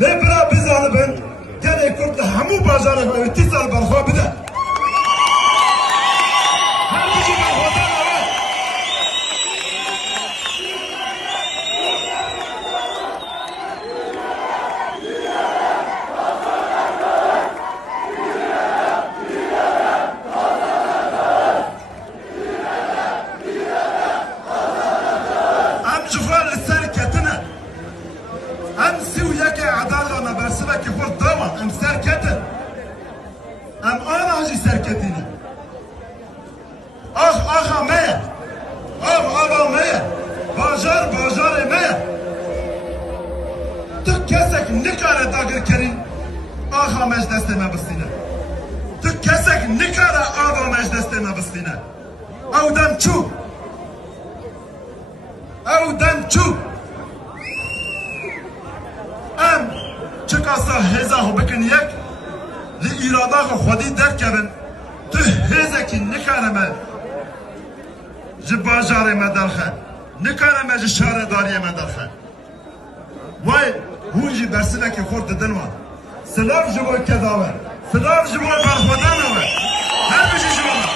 لبرا بزانبن gelek Kürt hemû bajarek ve îtisal berxwe bide. Her bijî berxwedan ew e. Em ji xwe li ser ketine. Em sî û yekê edalana bersivekî xwe dawan. Em serketin. Em ana jî serketîne. Axa me ye. Ava me ye. Bajar bajarê me ye. Tu kesek nikare dagirkerîn axa me ji destê me bistîne. Tu kesek nikare ava me ji destê me bistîne. Ew dem çû. Ew dem çû. Em çikasa hêza xwe bikin yek li îrada xwe xwedî derkevin tu hêzekî nikare me ji bajarê me derxe nikare me ji şaredariyê me derxe way hûn jî bersivekî xort didin wan silav ji bo kedawe silav ji bo berxwedan ew e her bijî ji wan